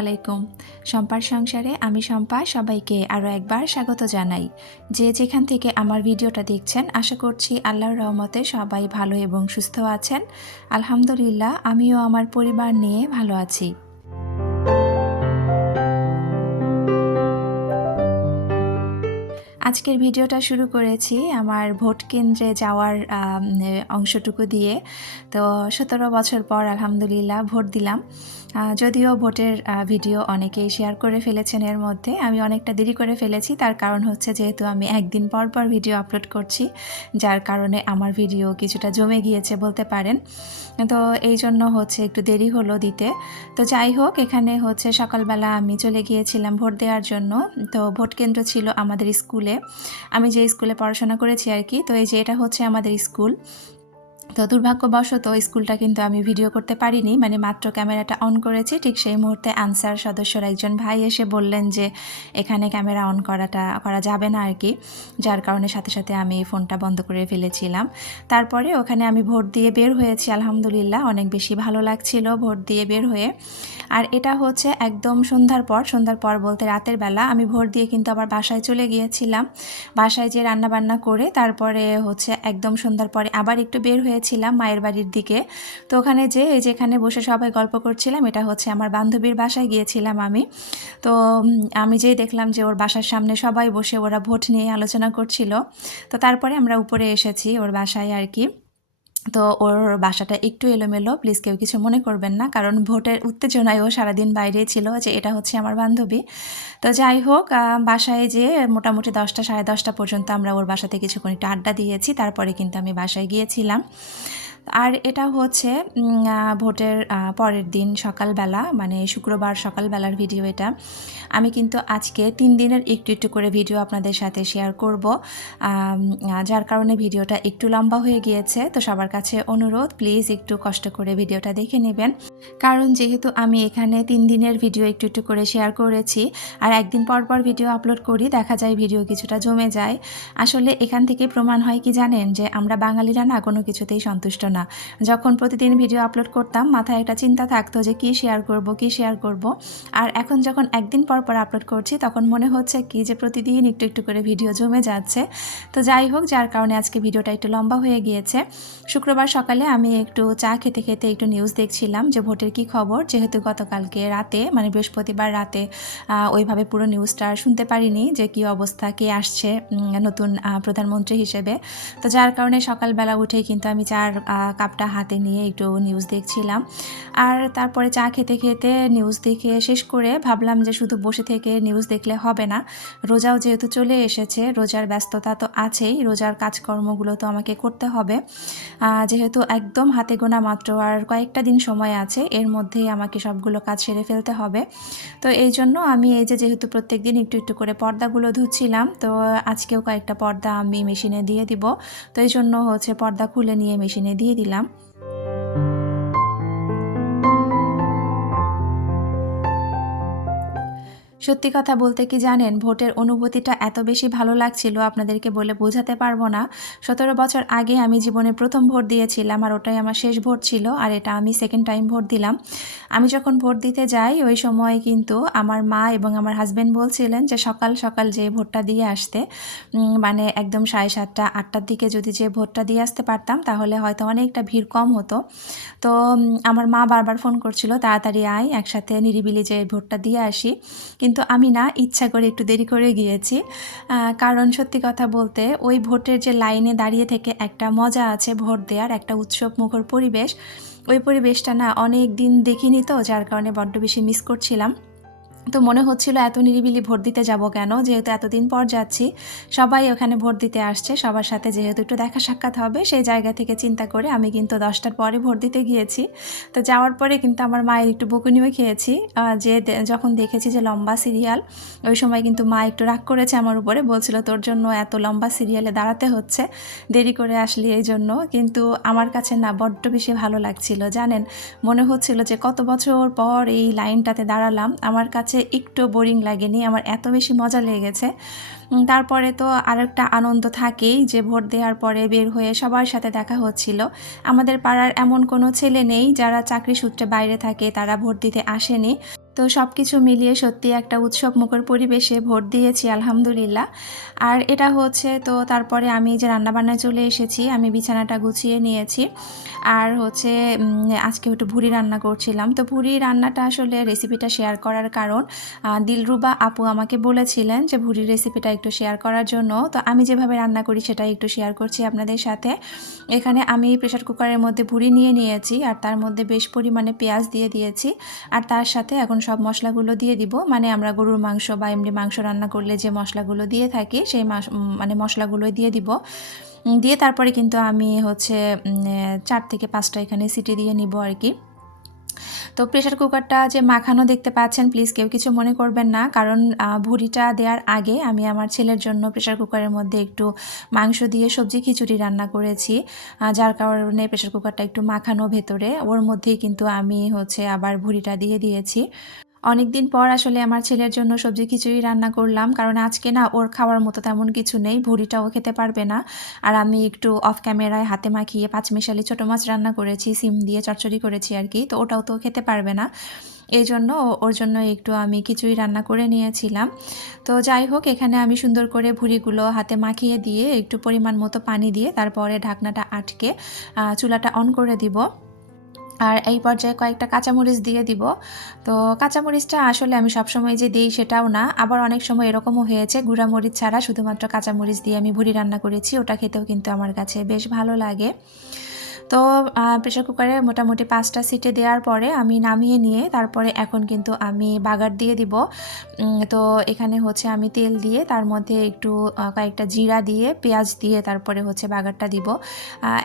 আলাইকুম। শম্পার সংসারে আমি শম্পা সবাইকে আরও একবার স্বাগত জানাই। যে যেখান থেকে আমার ভিডিওটা দেখছেন আশা করছি আল্লাহর রহমতে সবাই ভালো এবং সুস্থ আছেন। আলহামদুলিল্লাহ আমিও আমার পরিবার নিয়ে ভালো আছি। আজকের ভিডিওটা শুরু করেছি আমার ভোট কেন্দ্রে যাওয়ার অংশটুকু দিয়ে। তো 17 বছর পর আলহামদুলিল্লাহ ভোট দিলাম। যদিও ভোটের ভিডিও অনেকেই শেয়ার করে ফেলেছেন, এর মধ্যে আমি অনেকটা দেরি করে ফেলেছি। তার কারণ হচ্ছে যেহেতু আমি একদিন পর পর ভিডিও আপলোড করছি, যার কারণে আমার ভিডিও কিছুটা জমে গিয়েছে বলতে পারেন। তো এই জন্য হচ্ছে একটু দেরি হলো দিতে। তো যাই হোক, এখানে হচ্ছে সকালবেলা আমি চলে গিয়েছিলাম ভোট দেওয়ার জন্য। তো ভোট কেন্দ্র ছিল আমাদের স্কুলে, আমি যে স্কুলে পড়াশোনা করেছি আর কি। তো এই যে এটা হচ্ছে আমাদের স্কুল। তো দুর্ভাগ্যবশত স্কুলটা কিন্তু আমি ভিডিও করতে পারিনি, মানে মাত্র ক্যামেরাটা অন করেছি। ঠিক সেই মুহূর্তে আনসার সদস্যর একজন ভাই এসে বললেন যে এখানে ক্যামেরা অন করা যাবে না আর কি, যার কারণে সাথে সাথে আমি ফোনটা বন্ধ করে ফেলেছিলাম। তারপরে ওখানে আমি ভোট দিয়ে বের হয়েছি, আলহামদুলিল্লাহ অনেক বেশি ভালো লাগছিল ভোট দিয়ে বের হয়ে। আর এটা হচ্ছে একদম সন্ধ্যার পর বলতে রাতের বেলা আমি ভোট দিয়ে কিন্তু আবার বাসায় চলে গিয়েছিলাম। বাসায় যে রান্নাবান্না করে তারপরে হচ্ছে একদম সন্ধ্যার পরে আবার একটু বের হয়েছিলাম মায়ের বাড়ির দিকে। তো ওখানে যেখানে বসে সবাই গল্প করছিলাম, এটা হচ্ছে আমার বান্ধবীর বাসায় গিয়েছিলাম আমি। তো আমি দেখলাম যে ওর বাসার সামনে সবাই বসে ওরা ভোট নিয়ে আলোচনা করছিল। তো তারপরে আমরা উপরে এসেছি ওর বাসায় আর কি। তো ওর বাসাটা একটু এলোমেলো, প্লিজ কেউ কিছু মনে করবেন না, কারণ ভোটের উত্তেজনায় ও সারাদিন বাইরেই ছিল, যে এটা হচ্ছে আমার বান্ধবী। তো যাই হোক, বাসায় মোটামুটি 10টা সাড়ে 10টা পর্যন্ত আমরা ওর বাসাতে কিছুক্ষণ একটু আড্ডা দিয়েছি, তারপরে কিন্তু আমি বাসায় গিয়েছিলাম। আর এটা হচ্ছে ভোটের পরের দিন সকালবেলা, মানে শুক্রবার সকালবেলার ভিডিও এটা। আমি কিন্তু আজকে 3 দিনের একটু একটু করে ভিডিও আপনাদের সাথে শেয়ার করব, যার কারণে ভিডিওটা একটু লম্বা হয়ে গিয়েছে। তো সবার কাছে অনুরোধ, প্লিজ একটু কষ্ট করে ভিডিওটা দেখে নেবেন, কারণ যেহেতু আমি এখানে 3 দিনের ভিডিও একটু একটু করে শেয়ার করেছি আর একদিন পর পর ভিডিও আপলোড করি, দেখা যায় ভিডিও কিছুটা জমে যায়। আসলে এখান থেকে প্রমাণ হয় কি জানেন, যে আমরা বাঙালিরা না কোনো কিছুতেই সন্তুষ্ট না। যখন প্রতিদিন ভিডিও আপলোড করতাম মাথায় একটা চিন্তা থাকতো যে কি শেয়ার করব, আর এখন যখন একদিন পর পর আপলোড করছি তখন মনে হচ্ছে কি যে প্রতিদিন একটু একটু করে ভিডিও জমে যাচ্ছে। তো যাই হোক, যার কারণে আজকে ভিডিওটা একটু লম্বা হয়ে গিয়েছে। শুক্রবার সকালে আমি একটু চা খেতে খেতে একটু নিউজ দেখছিলাম যে ভোটের কি খবর, যেহেতু গতকালকে রাতে মানে বৃহস্পতিবার রাতে ওইভাবে পুরো নিউজটা শুনতে পারিনি যে কি অবস্থা, কে আসছে নতুন প্রধানমন্ত্রী হিসেবে। তো যার কারণে সকালবেলা উঠেই কিন্তু আমি চার কাপটা হাতে নিয়ে একটু নিউজ দেখছিলাম। আর তারপরে চা খেতে খেতে নিউজ দেখে শেষ করে ভাবলাম যে শুধু বসে থেকে নিউজ দেখলে হবে না, রোজাও যেহেতু চলে এসেছে, রোজার ব্যস্ততা তো আছেই, রোজার কাজকর্মগুলো তো আমাকে করতে হবে। যেহেতু একদম হাতে গোনা মাত্র আর কয়েকটা দিন সময় আছে, এর মধ্যেই আমাকে সবগুলো কাজ সেরে ফেলতে হবে। তো এই জন্য আমি যেহেতু প্রত্যেক দিন একটু একটু করে পর্দাগুলো ধুচ্ছিলাম, তো আজকেও কয়েকটা পর্দা আমি মেশিনে দিয়ে দিব। তো এই জন্য হচ্ছে পর্দা খুলে নিয়ে মেশিনে দিয়ে দিলাম। সত্যি কথা বলতে কি জানেন, ভোটের অনুভূতিটা এত বেশি ভালো লাগছিল আপনাদেরকে বলে বোঝাতে পারবো না। 17 বছর আগে আমি জীবনে প্রথম ভোট দিয়েছিলাম, আর ওটাই আমার শেষ ভোট ছিল, আর এটা আমি সেকেন্ড টাইম ভোট দিলাম। আমি যখন ভোট দিতে যাই ওই সময় কিন্তু আমার মা এবং আমার হাজব্যান্ড বলছিলেন যে সকাল সকাল যে ভোটটা দিয়ে আসতে, মানে একদম 7:30 8টার দিকে যদি যে ভোটটা দিয়ে আসতে পারতাম তাহলে হয়তো অনেকটা ভিড় কম হতো। তো আমার মা বারবার ফোন করছিল তাড়াতাড়ি আয়, একসাথে নিরিবিলি যে ভোটটা দিয়ে আসি, কিন্তু আমি না ইচ্ছা করে একটু দেরি করে গিয়েছি। কারণ সত্যি কথা বলতে ওই ভোটের যে লাইনে দাঁড়িয়ে থেকে একটা মজা আছে, ভোট দেওয়ার একটা উৎসব মুখর পরিবেশ, ওই পরিবেশটা না অনেক দিন দেখিনি, তো যার কারণে বড্ড বেশি মিস করছিলাম। তো মনে হচ্ছিল এত নিরিবিলি ভোট দিতে যাব কেন, যেহেতু এতদিন পর যাচ্ছি, সবাই ওখানে ভোট দিতে আসছে, সবার সাথে যেহেতু একটু দেখা সাক্ষাৎ হবে, সেই জায়গা থেকে চিন্তা করে আমি কিন্তু 10টার পরে ভোট দিতে গিয়েছি। তো যাওয়ার পরে কিন্তু আমার মায়ের একটু বকুনিও খেয়েছি, যখন দেখেছি যে লম্বা সিরিয়াল, ওই সময় কিন্তু মা একটু রাগ করেছে আমার উপরে, বলছিল তোর জন্য এত লম্বা সিরিয়ালে দাঁড়াতে হচ্ছে, দেরি করে আসলি এই জন্য। কিন্তু আমার কাছে না বড্ড বেশি ভালো লাগছিল জানেন, মনে হচ্ছিল যে কত বছর পর এই লাইনটাতে দাঁড়ালাম, আমার কাছে একটু বোরিং লাগেনি, আমার এত বেশি মজা লেগেছে। তারপরে তো আরেকটা আনন্দ থাকেই যে ভোট দেওয়ার পরে বের হয়ে সবার সাথে দেখা হচ্ছিল। আমাদের পাড়ার এমন কোনো ছেলে নেই যারা চাকরি সূত্রে বাইরে থাকে, তারা ভোট দিতে আসেনি। তো সব কিছু মিলিয়ে সত্যি একটা উৎসবমুখর পরিবেশে ভোট দিয়েছি আলহামদুলিল্লাহ। আর এটা হচ্ছে তো তারপরে আমি যে রান্নাবান্নায় চলে এসেছি, আমি বিছানাটা গুছিয়ে নিয়েছি। আর হচ্ছে আজকে একটু ভুড়ি রান্না করছিলাম। তো ভুড়ি রান্নাটা আসলে রেসিপিটা শেয়ার করার কারণ দিলরুবা আপু আমাকে বলেছিলেন যে ভুড়ির রেসিপিটা একটু শেয়ার করার জন্য। তো আমি যেভাবে রান্না করি সেটাই একটু শেয়ার করছি আপনাদের সাথে। এখানে আমি প্রেসার কুকারের মধ্যে ভুড়ি নিয়ে নিয়েছি আর তার মধ্যে বেশ পরিমাণে পেঁয়াজ দিয়ে দিয়েছি। আর তার সাথে এখন সব মশলাগুলো দিয়ে দিব, মানে আমরা গরুর মাংস বা এমনি মাংস রান্না করলে যে মশলাগুলো দিয়ে থাকি সেই মানে মশলাগুলোই দিয়ে দিব। দিয়ে তারপরে কিন্তু আমি হচ্ছে 4 থেকে 5টা এখানে সিটি দিয়ে নিব আর কি। তো প্রেসার কুকারটা যে মাখানো দেখতে পাচ্ছেন, প্লিজ কেউ কিছু মনে করবেন না, কারণ ভুড়িটা দেওয়ার আগে আমি আমার ছেলের জন্য প্রেসার কুকারের মধ্যে একটু মাংস দিয়ে সবজি খিচুড়ি রান্না করেছি, যার কারণে প্রেসার কুকারটা একটু মাখানো ভেতরে, ওর মধ্যেই কিন্তু আমি হচ্ছে আবার ভুড়িটা দিয়ে দিয়েছি। অনেক দিন পর আসলে আমার ছেলের জন্য সবজি খিচুড়ি রান্না করলাম, কারণ আজকে না ওর খাওয়ার মতো তেমন কিছু নেই, ভুড়িটাও খেতে পারবে না। আর আমি একটু অফ ক্যামেরায় হাতে মাখিয়ে পাঁচমিশালি ছোটো মাছ রান্না করেছি, সিম দিয়ে চচ্চড়ি করেছি আর কি, তো ওটাও তো খেতে পারবে না। এই জন্য ওর জন্য একটু আমি খিচুড়ি রান্না করে নিয়েছিলাম। তো যাই হোক, এখানে আমি সুন্দর করে ভুড়িগুলো হাতে মাখিয়ে দিয়ে একটু পরিমাণ মতো পানি দিয়ে তারপরে ঢাকনাটা আটকে চুলাটা অন করে দিব। আর এই পর্যায়ে কয়েকটা কাঁচামরিচ দিয়ে দিব। তো কাঁচামরিচটা আসলে আমি সবসময় যে দিই সেটাও না, আবার অনেক সময় এরকমও হয়েছে গুঁড়ামরিচ ছাড়া শুধুমাত্র কাঁচামরিচ দিয়ে আমি ভুড়ি রান্না করেছি, ওটা খেতেও কিন্তু আমার কাছে বেশ ভালো লাগে। তো প্রেসার কুকারে মোটামুটি 5টা সিটি দেওয়ার পরে আমি নামিয়ে নিয়ে তারপরে এখন কিন্তু আমি বাগার দিয়ে দিব। তো এখানে হচ্ছে আমি তেল দিয়ে তার মধ্যে একটু কয়েকটা জিরা দিয়ে পেঁয়াজ দিয়ে তারপরে হচ্ছে বাগারটা দিব।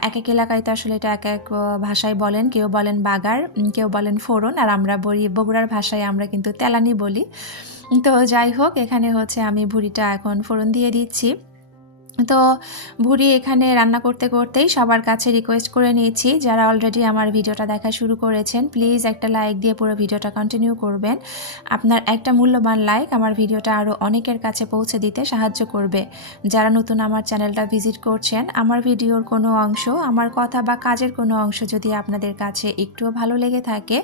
এক এক এলাকায় তো আসলে এটা এক এক ভাষায় বলেন, কেউ বলেন বাগার, কেউ বলেন ফোড়ন, আর আমরা বলি বগুড়ার ভাষায় আমরা কিন্তু তেলানি বলি। তো যাই হোক, এখানে হচ্ছে আমি ভুড়িটা এখন ফোড়ন দিয়ে দিচ্ছি। তো ভুড়ি এখানে রান্না করতে করতেই সবার কাছে রিকোয়েস্ট করে নিয়েছি, যারা অলরেডি আমার ভিডিওটা দেখা শুরু করেছেন প্লিজ একটা লাইক দিয়ে পুরো ভিডিওটা কন্টিনিউ করবেন। আপনার একটা মূল্যবান লাইক আমার ভিডিওটা আরও অনেকের কাছে পৌঁছে দিতে সাহায্য করবে। যারা নতুন আমার চ্যানেলটা ভিজিট করছেন, আমার ভিডিওর কোনো অংশ, আমার কথা বা কাজের কোনো অংশ যদি আপনাদের কাছে একটুও ভালো লেগে থাকে,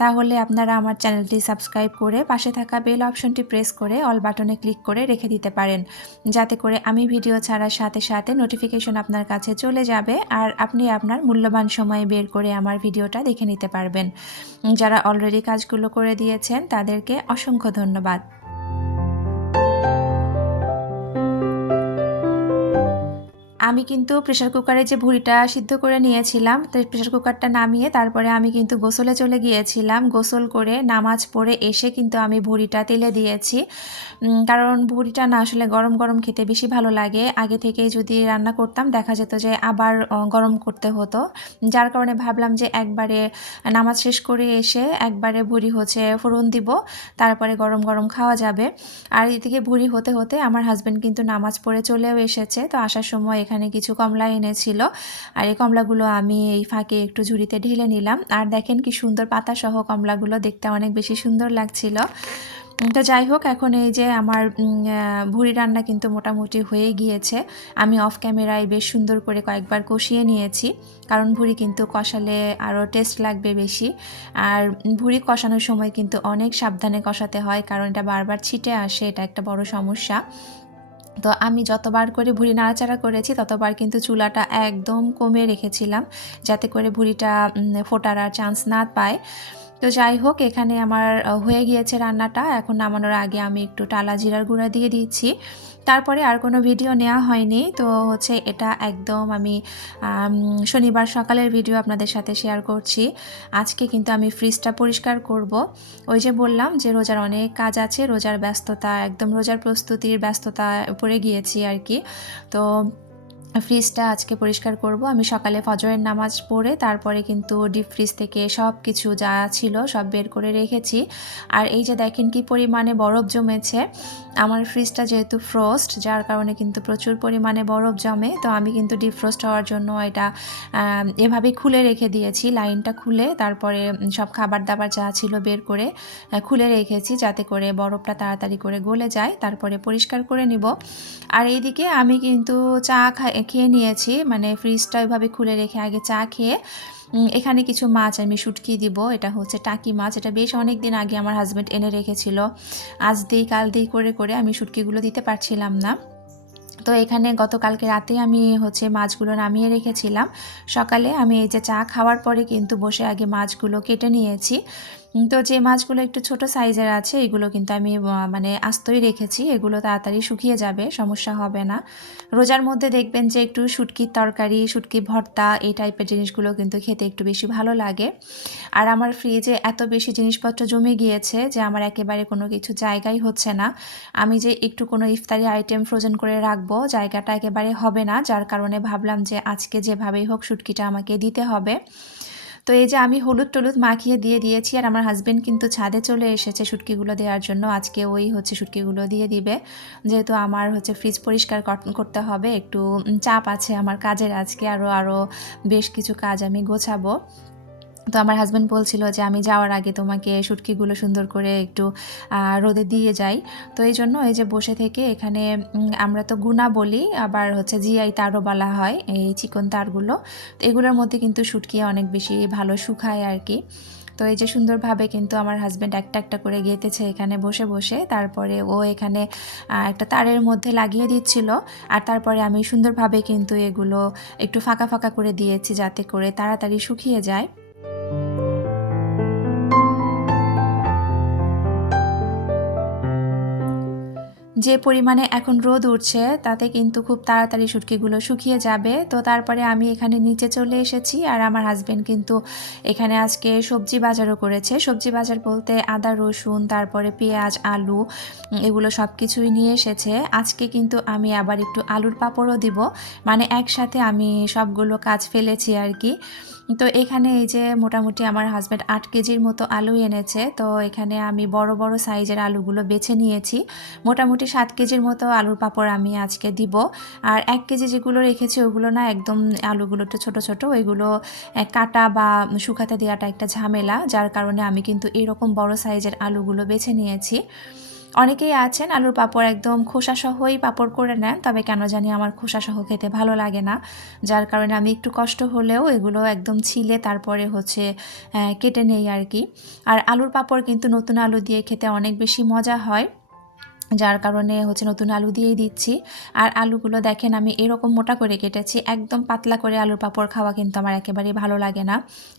তাহলে আপনারা আমার চ্যানেলটি সাবস্ক্রাইব করে পাশে থাকা বেল অপশনটি প্রেস করে অল বাটনে ক্লিক করে রেখে দিতে পারেন, যাতে করে আমি ভিডিও ছাড়ার সাথে সাথে নোটিফিকেশন আপনার কাছে চলে যাবে আর আপনি আপনার মূল্যবান সময় বের করে আমার ভিডিওটা দেখে নিতে পারবেন। যারা অলরেডি কাজগুলো করে দিয়েছেন তাদেরকে অসংখ্য ধন্যবাদ। আমি কিন্তু প্রেসার কুকারে যে ভুড়িটা সিদ্ধ করে নিয়েছিলাম, তো প্রেসার কুকারটা নামিয়ে তারপরে আমি কিন্তু গোসলে চলে গিয়েছিলাম। গোসল করে নামাজ পড়ে এসে কিন্তু আমি ভুড়িটা তেলে দিয়েছি, কারণ ভুড়িটা না আসলে গরম গরম খেতে বেশি ভালো লাগে। আগে থেকেই যদি রান্না করতাম দেখা যেত যে আবার গরম করতে হতো, যার কারণে ভাবলাম যে একবারে নামাজ শেষ করে এসে একবারে ভুড়ি হচ্ছে ফোড়ন দিব, তারপরে গরম গরম খাওয়া যাবে। আর এদিকে ভুড়ি হতে হতে আমার হাজব্যান্ড কিন্তু নামাজ পড়ে চলেও এসেছে। তো আসার সময় এখানে কিছু কমলা এনেছিল, আর এই কমলাগুলো আমি এই ফাঁকে একটু ঝুড়িতে ঢেলে নিলাম। আর দেখেন কি সুন্দর পাতাসহ কমলাগুলো, দেখতে অনেক বেশি সুন্দর লাগছিল। তো যাই হোক, এখন এই যে আমার ভুড়ি রান্না কিন্তু মোটামুটি হয়ে গিয়েছে। আমি অফ ক্যামেরায় বেশ সুন্দর করে কয়েকবার কষিয়ে নিয়েছি, কারণ ভুড়ি কিন্তু কষালে আরও টেস্ট লাগবে বেশি। আর ভুড়ি কষানোর সময় কিন্তু অনেক সাবধানে কষাতে হয়, কারণ এটা বারবার ছিটে আসে, এটা একটা বড় সমস্যা। তো আমি যতবার করে ভুড়ি নাড়াচাড়া করেছি ততবার কিন্তু চুলাটা একদম কমে রেখেছিলাম, যাতে করে ভুড়িটা ফোটার আর চান্স না পায়। তো যাই হোক, এখানে আমার হয়ে গিয়েছে রান্নাটা। এখন নামানোর আগে আমি একটু টালা জিরার গুঁড়া দিয়ে দিচ্ছি। তারপরে আর কোনো ভিডিও নেওয়া হয়নি। তো হচ্ছে এটা একদম আমি শনিবার সকালের ভিডিও আপনাদের সাথে শেয়ার করছি। আজকে কিন্তু আমি ফ্রিজটা পরিষ্কার করব। ওই যে বললাম যে রোজার অনেক কাজ আছে, রোজার ব্যস্ততা, একদম রোজার প্রস্তুতির ব্যস্ততা পড়ে গিয়েছি আর কি। তো ফ্রিজটা আজকে পরিষ্কার করব। আমি সকালে ফজরের নামাজ পড়ে তারপরে কিন্তু ডিপ ফ্রিজ থেকে সব কিছু যা ছিল সব বের করে রেখেছি। আর এই যে দেখেন কি পরিমাণে বরফ জমেছে। আমার ফ্রিজটা যেহেতু ফ্রস্ট, যার কারণে কিন্তু প্রচুর পরিমাণে বরফ জমে। তো আমি কিন্তু ডিপ ফ্রস্ট হওয়ার জন্য এটা এভাবেই খুলে রেখে দিয়েছি, লাইনটা খুলে তারপরে সব খাবার দাবার যা ছিল বের করে খুলে রেখেছি, যাতে করে বরফটা তাড়াতাড়ি করে গলে যায়, তারপরে পরিষ্কার করে নিব। আর এইদিকে আমি কিন্তু চা খেয়ে নিয়েছি, মানে ফ্রিজটা ওইভাবে খুলে রেখে আগে চা খেয়ে এখানে কিছু মাছ আমি শুটকি দিব। এটা হচ্ছে টাকি মাছ। এটা বেশ অনেক দিন আগে আমার হাজব্যান্ড এনে রেখেছিল। আজ দেই কাল দেই করে করে আমি শুটকিগুলো দিতে পারছিলাম না। তো এখানে গতকালকে রাতে আমি হচ্ছে মাছগুলো নামিয়ে রেখেছিলাম। সকালে আমি এই যে চা খাওয়ার পরে কিন্তু বসে আগে মাছগুলো কেটে নিয়েছি। তো যে মাছগুলো একটু ছোট সাইজের আছে এগুলো কিন্তু আমি মানে আস্তই রেখেছি। এগুলো তাড়াতাড়ি শুকিয়ে যাবে, সমস্যা হবে না। রোজার মধ্যে দেখবেন যে একটু শুটকির তরকারি, শুটকি ভর্তা এই টাইপের জিনিসগুলো কিন্তু খেতে একটু বেশি ভালো লাগে। আর আমার ফ্রিজে এত বেশি জিনিসপত্র জমে গিয়েছে যে আমার একেবারে কোনো কিছু জায়গাই হচ্ছে না। আমি যে একটু কোনো ইফতারি আইটেম ফ্রোজেন করে রাখবো, জায়গাটা একেবারে হবে না। যার কারণে ভাবলাম যে আজকে যেভাবেই হোক শুটকিটা আমাকে দিতে হবে। তো এই যে আমি হলুদ টলুদ মাখিয়ে দিয়ে দিয়েছি, আর আমার হাজবেন্ড কিন্তু ছাদে চলে এসেছে শুটকিগুলো দেওয়ার জন্য। আজকে ওই হচ্ছে শুটকিগুলো দিয়ে দিবে, যেহেতু আমার হচ্ছে ফ্রিজ পরিষ্কার করতে হবে। একটু চাপ আছে আমার কাজের আজকে, আরও বেশ কিছু কাজ আমি গোছাবো। তো আমার হাজব্যান্ড বলছিল যে আমি যাওয়ার আগে তোমাকে শুটকিগুলো সুন্দর করে একটু রোদে দিয়ে যাই। তো এই জন্য এই যে বসে থেকে এখানে আমরা তো গুনা বলি, আবার হচ্ছে জিআই তারও বলা হয় এই চিকন তারগুলো। তো এগুলোর মধ্যে কিন্তু শুটকি অনেক বেশি ভালো শুকায় আর কি। তো এই যে সুন্দরভাবে কিন্তু আমার হাজব্যান্ড একটা একটা করে গেঁথেছে এখানে বসে বসে। তারপরে ও এখানে একটা তারের মধ্যে লাগিয়ে দিচ্ছিল, আর তারপরে আমি সুন্দরভাবে কিন্তু এগুলো একটু ফাঁকা ফাঁকা করে দিয়েছি যাতে করে তাড়াতাড়ি শুকিয়ে যায়। যে পরিমাণে এখন রোদ উঠছে তাতে কিন্তু খুব তাড়াতাড়ি শুটকিগুলো শুকিয়ে যাবে। তো তারপরে আমি এখানে নিচে চলে এসেছি, আর আমার হাজব্যান্ড কিন্তু এখানে আজকে সবজি বাজারও করেছে। সবজি বাজার বলতে আদা রসুন, তারপরে পেঁয়াজ, আলু, এগুলো সব কিছুই নিয়ে এসেছে। আজকে কিন্তু আমি আবার একটু আলুর পাঁপড়ও দিব, মানে একসাথে আমি সবগুলো কাজ ফেলেছি আর কি। তো এখানে এই যে মোটামুটি আমার হাজব্যান্ড 8 কেজির মতো আলু এনেছে। তো এখানে আমি বড় বড় সাইজের আলুগুলো বেছে নিয়েছি। মোটামুটি 7 কেজির মতো আলুর পাঁপড় আমি আজকে দিব। আর 1 কেজি যেগুলো রেখেছি ওগুলো না, একদম আলুগুলো একটু ছোটো ছোটো, ওইগুলো কাটা বা শুকাতে দেওয়াটা একটা ঝামেলা। যার কারণে আমি কিন্তু এরকম বড় সাইজের আলুগুলো বেছে নিয়েছি। অনেকেই আছেন আলুর পাঁপড় একদম খোসাসহই পাঁপড় করে নেন, তবে কেন জানি আমার খোসাসহ খেতে ভালো লাগে না। যার কারণে আমি একটু কষ্ট হলেও এগুলো একদম ছিলে তারপরে হচ্ছে কেটে নেই আর কি। আর আলুর পাঁপড় কিন্তু নতুন আলু দিয়ে খেতে অনেক বেশি মজা হয়, যার কারণে হচ্ছে নতুন আলু দিয়েই দিচ্ছি। আর আলুগুলো দেখেন আমি এরকম মোটা করে কেটেছি। একদম পাতলা করে আলুর পাঁপড় খাওয়া কিন্তু আমার একেবারেই ভালো লাগে না।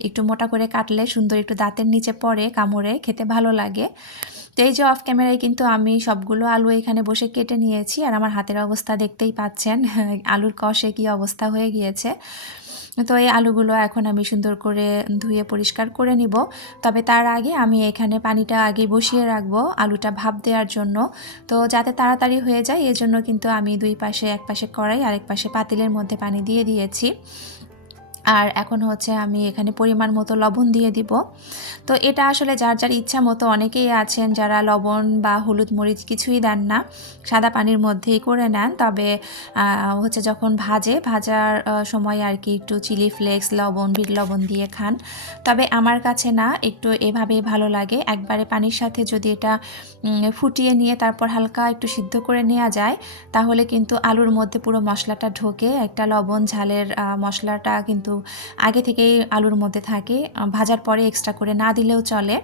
একটু মোটা করে কাটলে সুন্দর একটু দাঁতের নিচে পড়ে, কামড়ে খেতে ভালো লাগে। তো এই যে অফ ক্যামেরায় কিন্তু আমি সবগুলো আলু এখানে বসে কেটে নিয়েছি, আর আমার হাতের অবস্থা দেখতেই পাচ্ছেন আলুর কষে কি অবস্থা হয়ে গিয়েছে। তো এই আলুগুলো এখন আমি সুন্দর করে ধুয়ে পরিষ্কার করে নিব। তবে তার আগে আমি এখানে পানিটা আগে বসিয়ে রাখবো আলুটা ভাপ দেওয়ার জন্য। তো যাতে তাড়াতাড়ি হয়ে যায় এজন্য কিন্তু আমি দুই পাশে, এক পাশে কড়াই আর এক পাশে পাতিলের মধ্যে পানি দিয়ে দিয়েছি। আর এখন হচ্ছে আমি এখানে পরিমাণ মতো লবণ দিয়ে দিব। তো এটা আসলে যার যার ইচ্ছা মতো, অনেকেই আছেন যারা লবণ বা হলুদ মরিচ কিছুই দেন না, সাদা পানির মধ্যেই করে নেন। তবে হচ্ছে যখন ভাজার সময় আর কি একটু চিলি ফ্লেক্স, লবণ, বিট লবণ দিয়ে খান। তবে আমার কাছে না, একটু এভাবেই ভালো লাগে। একবারে পানির সাথে যদি এটা ফুটিয়ে নিয়ে তারপর হালকা একটু সিদ্ধ করে নেওয়া যায়, তাহলে কিন্তু আলুর মধ্যে পুরো মশলাটা ঢোকে। একটা লবণ ঝালের মশলাটা কিন্তু আগে থেকেই আলুর মধ্যে থাকে, ভাজার পরে এক্সট্রা করে না দিলেও চলে।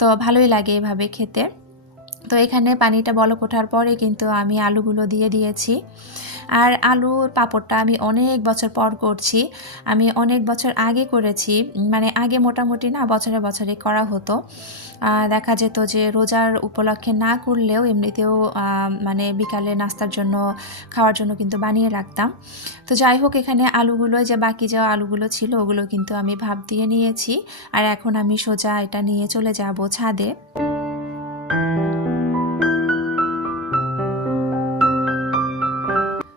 তো ভালোই লাগে এভাবে খেতে। তো এখানে পানিটা বলক ওঠার পরে কিন্তু আমি আলুগুলো দিয়ে দিয়েছি। আর আলুর পাঁপড়টা আমি অনেক বছর পর করছি। আমি অনেক বছর আগে করেছি, মানে আগে মোটামুটি না বছরে বছরে করা হতো। দেখা যেত যে রোজার উপলক্ষে না করলেও এমনিতেও মানে বিকালে নাস্তার জন্য, খাওয়ার জন্য কিন্তু বানিয়ে রাখতাম। তো যাই হোক, এখানে আলুগুলো যে বাকি যাওয়া আলুগুলো ছিল ওগুলো কিন্তু আমি ভাপ দিয়ে নিয়েছি। আর এখন আমি সোজা এটা নিয়ে চলে যাব ছাদে।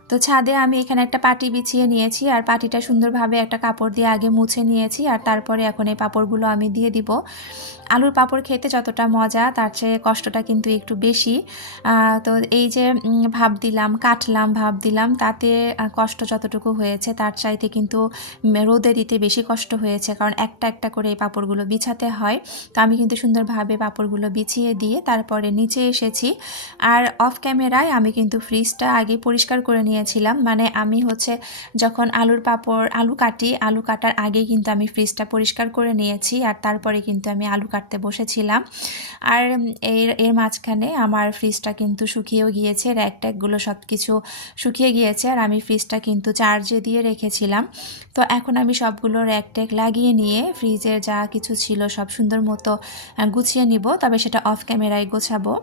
তো ছাদে আমি এখানে একটা পাটি বিছিয়ে নিয়েছি, আর পাটিটা সুন্দরভাবে একটা কাপড় দিয়ে আগে মুছে নিয়েছি, আর তারপরে এখন এই পাঁপড়গুলো আমি দিয়ে দিব। আলুর পাঁপড় খেতে যতটা মজা তার চেয়ে কষ্টটা কিন্তু একটু বেশি। তো এই যে ভাপ দিলাম, কাটলাম, ভাপ দিলাম, তাতে কষ্ট যতটুকু হয়েছে তার চাইতে কিন্তু রোদে দিতে বেশি কষ্ট হয়েছে, কারণ একটা একটা করে এই পাঁপড়গুলো বিছাতে হয়। তো আমি কিন্তু সুন্দরভাবে পাঁপড়গুলো বিছিয়ে দিয়ে তারপরে নিচে এসেছি। আর অফ ক্যামেরায় আমি কিন্তু ফ্রিজটা আগে পরিষ্কার করে নিয়েছি। নিয়েছিলাম, মানে আমি হচ্ছে যখন আলু কাটি, আলু কাটার আগেই কিন্তু আমি ফ্রিজটা পরিষ্কার করে নিয়েছি আর তারপরে কিন্তু আমি আলু কাটতে বসেছিলাম। আর এর মাঝখানে আমার ফ্রিজটা কিন্তু শুকিয়েও গিয়েছে, র্যাক ট্যাকগুলো সব কিছু শুকিয়ে গিয়েছে আর আমি ফ্রিজটা কিন্তু চার্জে দিয়ে রেখেছিলাম। তো এখন আমি সবগুলো র্যাক ট্যাক লাগিয়ে নিয়ে ফ্রিজের যা কিছু ছিল সব সুন্দর মতো গুছিয়ে নিব, তবে সেটা অফ ক্যামেরায় গোছাবো,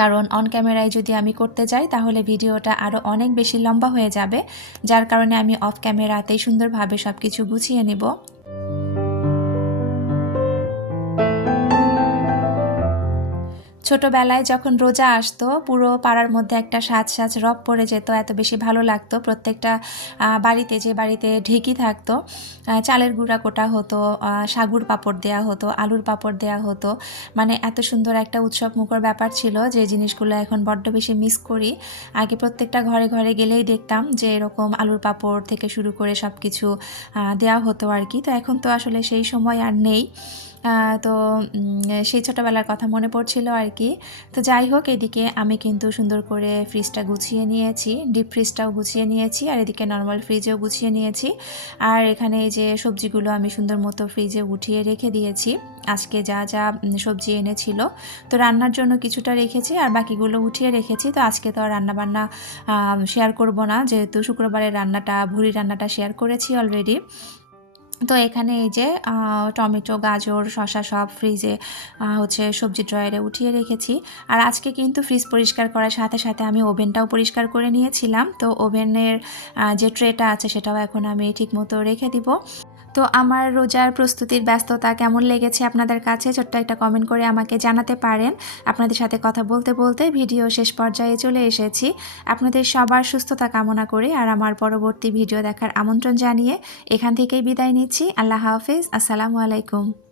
কারণ অন ক্যামেরায় যদি আমি করতে যাই তাহলে ভিডিওটা আরও অনেক বেশি লম্বা হয়ে যাবে, যার কারণে আমি অফ ক্যামেরাতেই সুন্দরভাবে সব কিছু গুছিয়ে নিব। ছোটোবেলায় যখন রোজা আসতো পুরো পাড়ার মধ্যে একটা সাজ সাজ রব পড়ে যেত, এত বেশি ভালো লাগতো। প্রত্যেকটা বাড়িতে, যে বাড়িতে ঢেঁকি থাকতো, চালের গুঁড়া কোটা হতো, সাগুর পাঁপড় দেয়া হতো, আলুর পাঁপড় দেয়া হতো, মানে এত সুন্দর একটা উৎসব মুখর ব্যাপার ছিল যে জিনিসগুলো এখন বড্ড বেশি মিস করি। আগে প্রত্যেকটা ঘরে ঘরে গেলেই দেখতাম যে এরকম আলুর পাঁপড় থেকে শুরু করে সব কিছু দেওয়া হতো আর কি। তো এখন তো আসলে সেই সময় আর নেই। তো সেই ছোটোবেলার কথা মনে পড়ছিল আর কি। তো যাই হোক, এদিকে আমি কিন্তু সুন্দর করে ফ্রিজটা গুছিয়ে নিয়েছি, ডিপ ফ্রিজটাও গুছিয়ে নিয়েছি আর এদিকে নর্মাল ফ্রিজেও গুছিয়ে নিয়েছি। আর এখানে এই যে সবজিগুলো আমি সুন্দর মতো ফ্রিজে উঠিয়ে রেখে দিয়েছি, আজকে যা যা সবজি এনেছিল। তো রান্নার জন্য কিছুটা রেখেছি আর বাকিগুলো উঠিয়ে রেখেছি। তো আজকে তো আর রান্নাবান্না শেয়ার করব না, যেহেতু শুক্রবারের ভুড়ি রান্নাটা শেয়ার করেছি অলরেডি। তো এখানে এই যে টমেটো, গাজর, শসা সব ফ্রিজে হচ্ছে সবজি ড্রয়ারে উঠিয়ে রেখেছি। আর আজকে কিন্তু ফ্রিজ পরিষ্কার করার সাথে সাথে আমি ওভেনটাও পরিষ্কার করে নিয়েছিলাম। তো ওভেনের যে ট্রেটা আছে সেটাও এখন আমি ঠিকমতো রেখে দিব। তো আমার রোজার প্রস্তুতির ব্যস্ততা কেমন লেগেছে আপনাদের কাছে ছোট্ট একটা কমেন্ট করে আমাকে জানাতে পারেন। আপনাদের সাথে কথা বলতে বলতে ভিডিও শেষ পর্যায়ে চলে এসেছি। আপনাদের সবার সুস্থতা কামনা করে আর আমার পরবর্তী ভিডিও দেখার আমন্ত্রণ জানিয়ে এখান থেকেই বিদায় নিচ্ছি। আল্লাহ হাফেজ, আসসালামু আলাইকুম।